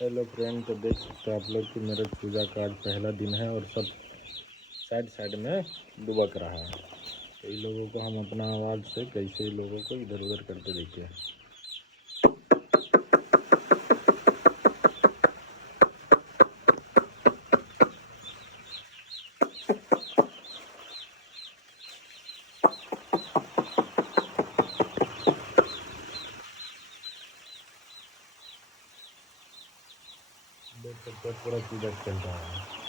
Hello friend, तो देख सकते हो आप लोग कि मेरे पूजा का आज पहला दिन है और सब साइड साइड में दुबक रहा है। कई लोगों को हम अपना आवाज़ से कैसे लोगों को इधर उधर करते देखिए। देख सकते हो पूरा पूजा चल रहा है।